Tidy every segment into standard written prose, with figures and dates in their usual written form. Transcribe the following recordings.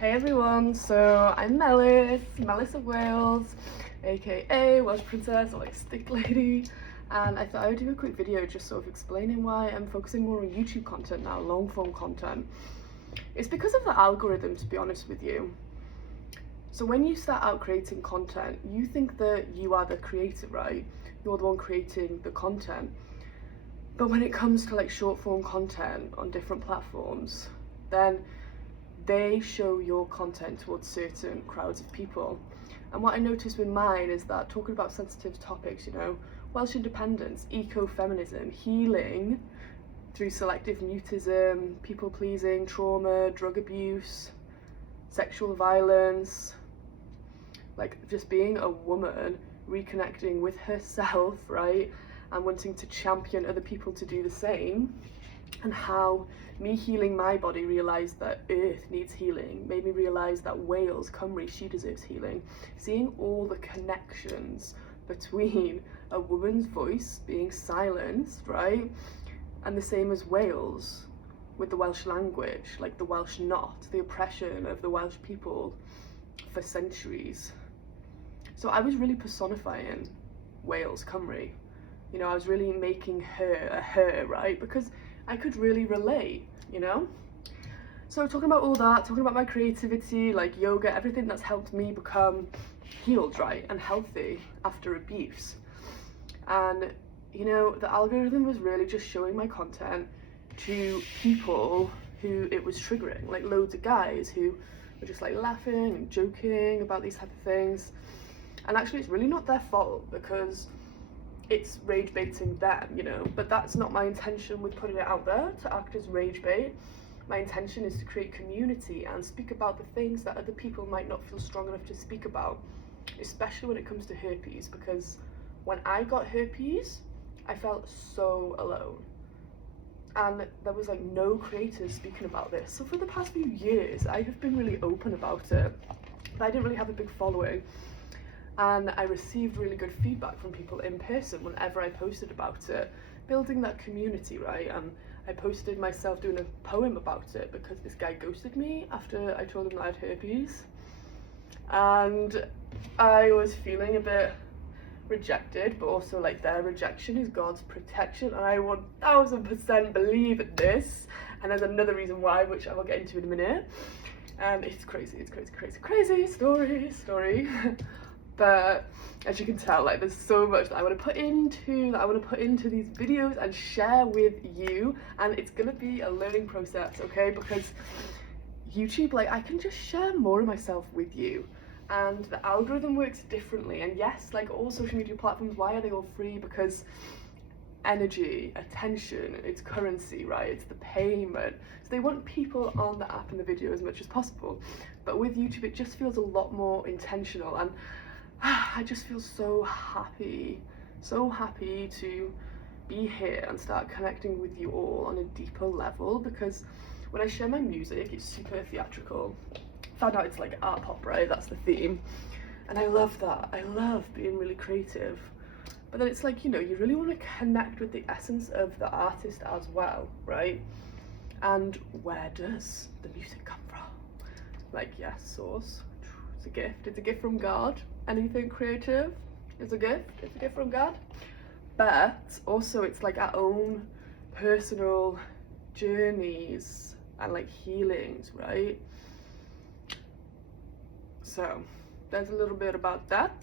Hey everyone, so I'm Melis of Wales, aka Welsh Princess or like Stick Lady, and I thought I would do a quick video just sort of explaining why I'm focusing more on YouTube content now, long form content. It's because of the algorithm, to be honest with you. So when you start out creating content, you think that you are the creator, right? You're the one creating the content. But when it comes to like short form content on different platforms, then they show your content towards certain crowds of people. And what I noticed with mine is that talking about sensitive topics, you know, Welsh independence, ecofeminism, healing through selective mutism, people pleasing, trauma, drug abuse, sexual violence, like just being a woman, reconnecting with herself, right? And wanting to champion other people to do the same, and how me healing my body realised that Earth needs healing, made me realise that Wales, Cymru, she deserves healing. Seeing all the connections between a woman's voice being silenced, right? And the same as Wales with the Welsh language, like the Welsh not, the oppression of the Welsh people for centuries. So I was really personifying Wales, Cymru. You know, I was really making her a her, right? Because I could really relate, you know? So talking about all that, talking about my creativity, like yoga, everything that's helped me become healed, right? And healthy after abuse. And, you know, the algorithm was really just showing my content to people who it was triggering, like loads of guys who were just like laughing and joking about these type of things. And actually it's really not their fault, because it's rage baiting them, you know, but that's not my intention with putting it out there to act as rage bait. My intention is to create community and speak about the things that other people might not feel strong enough to speak about, especially when it comes to herpes, because when I got herpes, I felt so alone. And there was like no creators speaking about this. So for the past few years, I have been really open about it, but I didn't really have a big following. And I received really good feedback from people in person whenever I posted about it, building that community, right? And I posted myself doing a poem about it because this guy ghosted me after I told him that I had herpes. And I was feeling a bit rejected, but also like their rejection is God's protection, and I 1000% believe in this. And there's another reason why, which I will get into in a minute. It's crazy story. But as you can tell, like there's so much that I want to put into these videos and share with you, and it's gonna be a learning process, okay? Because YouTube, like I can just share more of myself with you, and the algorithm works differently. And yes, like all social media platforms, why are they all free? Because energy, attention, it's currency, right? It's the payment. So they want people on the app and the video as much as possible. But with YouTube, it just feels a lot more intentional, and I just feel so happy to be here and start connecting with you all on a deeper level, because when I share my music, it's super theatrical. Found out it's like art pop, right? That's the theme. And I love that. I love being really creative. But then it's like, you know, you really want to connect with the essence of the artist as well, right? And where does the music come from? Like, yes, source. It's a gift. It's a gift from God. Anything creative is a gift. It's a gift from God. But also it's like our own personal journeys and like healings, right? So there's a little bit about that.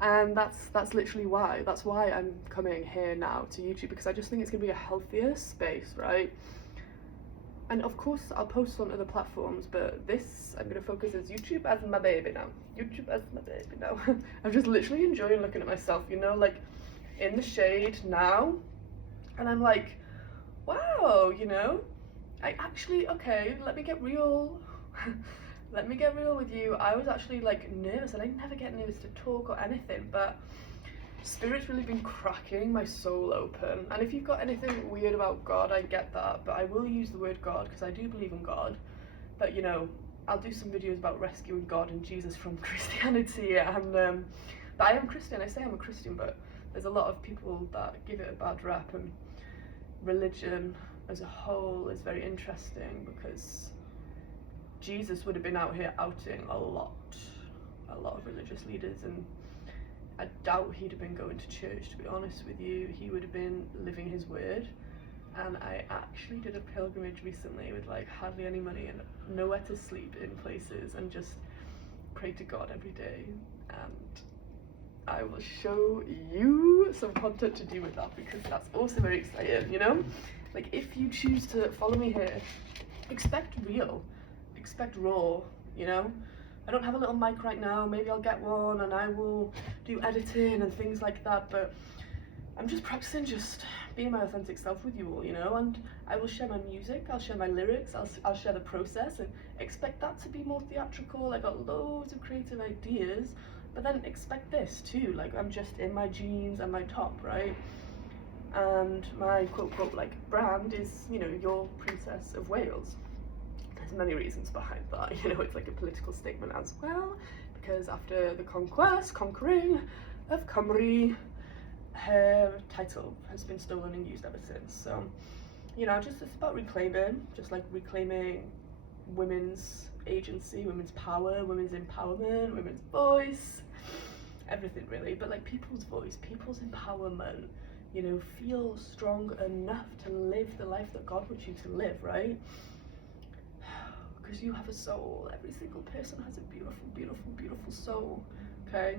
And that's literally why. That's why I'm coming here now to YouTube, because I just think it's gonna be a healthier space, right? And of course I'll post on other platforms, but this I'm gonna focus as YouTube as my baby now. YouTube as my baby now. I'm just literally enjoying looking at myself, you know, like in the shade now, and I'm like, wow, you know, I actually, okay, let me get real. Let me get real with you. I was actually like nervous, and I never get nervous to talk or anything, but Spirit's really been cracking my soul open. And if you've got anything weird about God, I get that, but I will use the word God because I do believe in God. But you know, I'll do some videos about rescuing God and Jesus from Christianity. And but I am Christian. I say I'm a Christian, but there's a lot of people that give it a bad rap, and religion as a whole is very interesting because Jesus would have been out here outing a lot of religious leaders, and I doubt he'd have been going to church, to be honest with you. He would have been living his word. And I actually did a pilgrimage recently with like hardly any money and nowhere to sleep in places, and just prayed to God every day. And I will show you some content to do with that, because that's also very exciting, you know? Like, if you choose to follow me here, expect real, expect raw, you know? I don't have a little mic right now, maybe I'll get one and I will do editing and things like that, but I'm just practicing just being my authentic self with you all, you know? And I will share my music, I'll share my lyrics, I'll share the process, and expect that to be more theatrical. I got loads of creative ideas, but then expect this too, like I'm just in my jeans and my top, right? And my quote-unquote like brand is, you know, your Princess of Wales. There's many reasons behind that, you know, it's like a political statement as well, because after the conquering of Cymru, her title has been stolen and used ever since. So, you know, just it's about reclaiming, just like reclaiming women's agency, women's power, women's empowerment, women's voice, everything really, but like people's voice, people's empowerment, you know, feel strong enough to live the life that God wants you to live, right? Because you have a soul. Every single person has a beautiful, beautiful, beautiful soul, okay?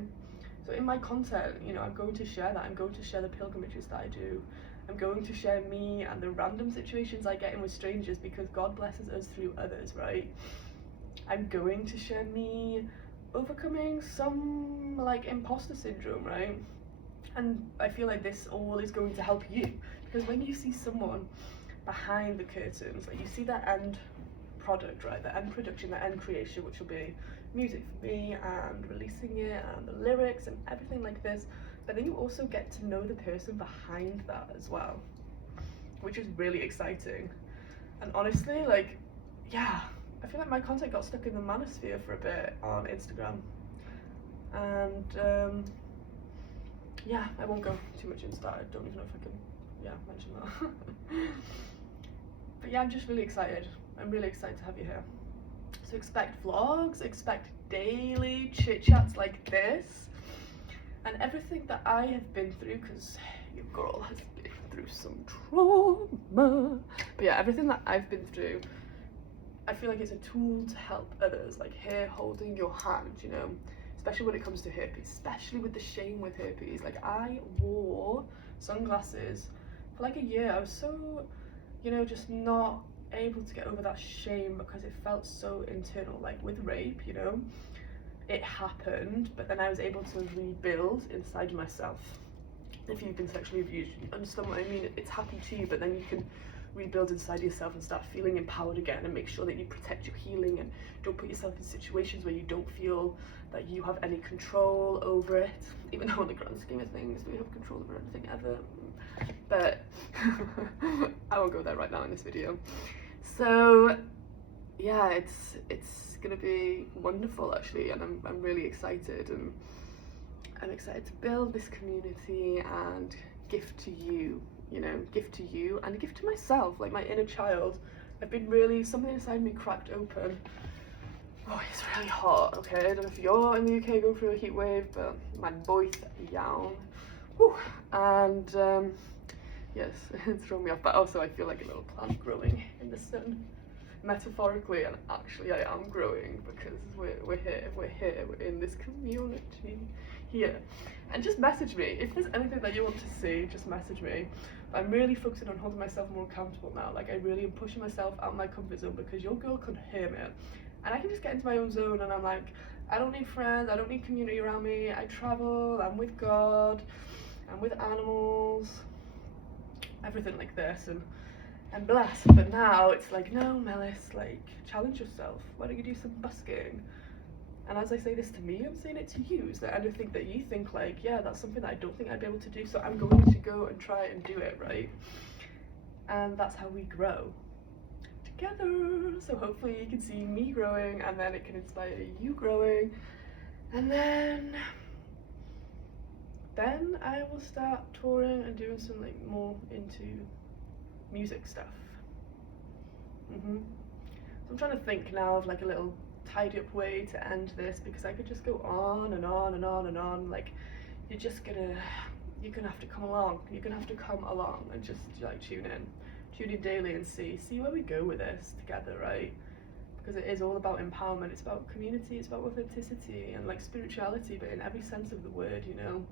So in my content, you know, I'm going to share that. I'm going to share the pilgrimages that I do. I'm going to share me and the random situations I get in with strangers, because God blesses us through others, right? I'm going to share me overcoming some like imposter syndrome, right? And I feel like this all is going to help you, because when you see someone behind the curtains, like you see that end product, right, the end production, the end creation, which will be music for me and releasing it and the lyrics and everything like this, but then you also get to know the person behind that as well, which is really exciting. And honestly, like, yeah, I feel like my content got stuck in the manosphere for a bit on Instagram, and yeah, I won't go too much into that. I don't even know if I can, yeah, mention that. But yeah, I'm just really excited. I'm really excited to have you here. So expect vlogs, expect daily chit chats like this, and everything that I have been through, because your girl has been through some trauma. But yeah, everything that I've been through, I feel like it's a tool to help others, like here holding your hand, you know, especially when it comes to herpes, especially with the shame with herpes. Like, I wore sunglasses for like a year. I was so, you know, just not able to get over that shame, because it felt so internal. Like with rape, you know, it happened, but then I was able to rebuild inside myself. If you've been sexually abused, you understand what I mean. It's happened to you, but then you can rebuild inside yourself and start feeling empowered again, and make sure that you protect your healing and don't put yourself in situations where you don't feel that you have any control over it, even though in the grand scheme of things, do we have control over anything ever? But I won't go there right now in this video. So yeah, it's gonna be wonderful actually, and I'm really excited, and I'm excited to build this community and gift to you, you know, gift to you and a gift to myself, like my inner child. I've been really, something inside me cracked open. Oh, it's really hot, okay? I don't know if you're in the UK going through a heat wave, but my voice yawn. Whew. And yes, it's thrown me off, but also I feel like a little plant growing in the sun, metaphorically, and actually I am growing, because we're here, we're in this community here. And just message me if there's anything that you want to see. Just message me. But I'm really focusing on holding myself more accountable now. Like, I really am pushing myself out of my comfort zone, because your girl can hear me, and I can just get into my own zone, and I'm like, I don't need friends, I don't need community around me. I travel, I'm with God, I'm with animals, everything like this, and I'm blessed. But now it's like, no, Melis, like, challenge yourself. Why don't you do some busking? And as I say this to me, I'm saying it to you. Is there anything that you think like, yeah, that's something that I don't think I'd be able to do, so I'm going to go and try and do it, right? And that's how we grow together. So hopefully you can see me growing, and then it can inspire you growing, and then I will start touring and doing some like more into music stuff. I'm trying to think now of like a little tidy up way to end this, because I could just go on and on and on and on. Like, you're gonna have to come along. You're gonna have to come along and just like tune in daily and see where we go with this together, right? Because it is all about empowerment. It's about community. It's about authenticity and like spirituality, but in every sense of the word, you know.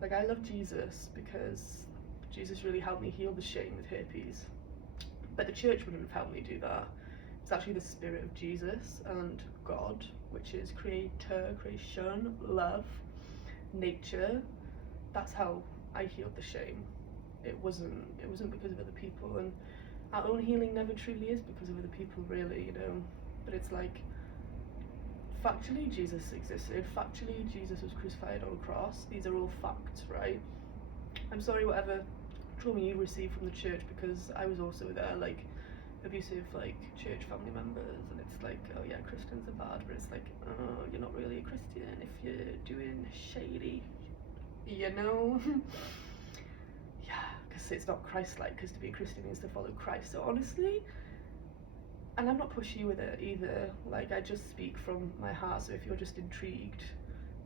Like, I love Jesus because Jesus really helped me heal the shame with herpes, but the church wouldn't have helped me do that. It's actually the spirit of Jesus and God, which is creator, creation, love, nature. That's how I healed the shame. It wasn't because of other people, and our own healing never truly is because of other people, really, you know. But it's like, factually Jesus existed, factually Jesus was crucified on a cross. These are all facts, right? I'm sorry whatever trauma you received from the church, because I was also there, like abusive like church family members, and it's like, oh yeah, Christians are bad, but it's like, oh, you're not really a Christian if you're doing shady, you know. Yeah, because it's not Christ-like, because to be a Christian is to follow Christ. So honestly, and I'm not pushy with it either, like I just speak from my heart. So if you're just intrigued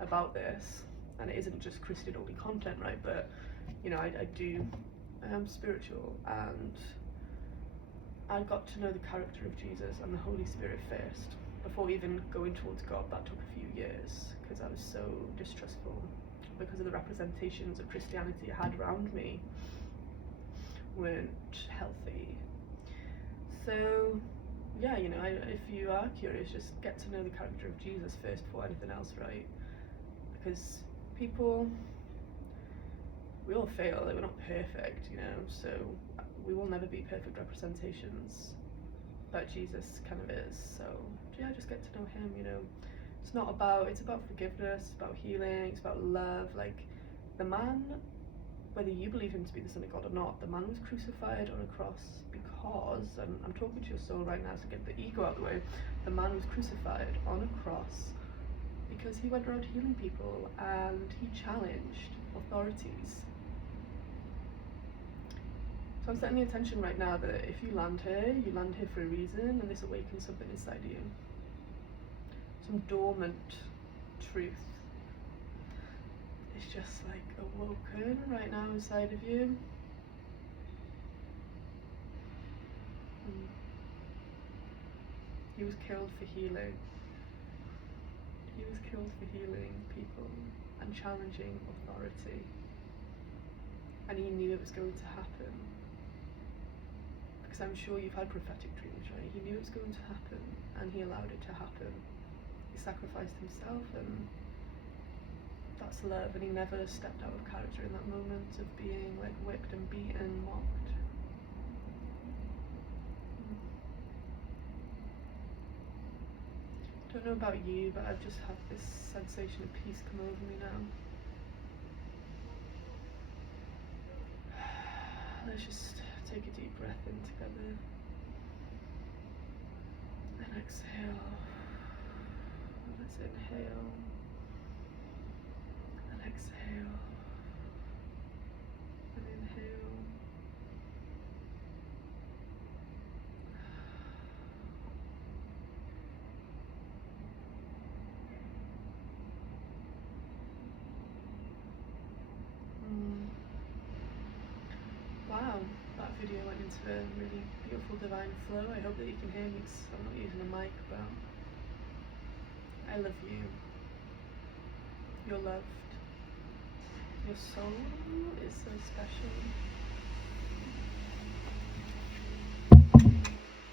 about this, and it isn't just Christian only content, right, but you know, I am spiritual, and I got to know the character of Jesus and the Holy Spirit first, before even going towards God. That took a few years, because I was so distrustful because of the representations of Christianity I had around me weren't healthy. So yeah, you know, if you are curious, just get to know the character of Jesus first before anything else, right? Because people, we all fail, like, we're not perfect, you know, so we will never be perfect representations, but Jesus kind of is. So yeah, just get to know him, you know. It's about forgiveness, it's about healing, it's about love. Like, the man, whether you believe him to be the Son of God or not, the man was crucified on a cross because, and I'm talking to your soul right now, so get the ego out of the way, the man was crucified on a cross because he went around healing people and he challenged authorities. So I'm setting the intention right now that if you land here for a reason, and this awakens something inside you. Some dormant truth is just like awoken right now inside of you. He was killed for healing. He was killed for healing people and challenging authority. And he knew it was going to happen. Because I'm sure you've had prophetic dreams, right? He knew it was going to happen, and he allowed it to happen. He sacrificed himself, and that's love. And he never stepped out of character in that moment of being like whipped and beaten, mocked. I don't know about you, but I've just had this sensation of peace come over me now. Let's just take a deep breath in together and exhale. Let's inhale and exhale and inhale. Wow, that video went into a really beautiful divine flow. I hope that you can hear me. I'm not using a mic, but I love you. You're loved. Your soul is so special.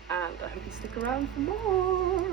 And I hope you stick around for more.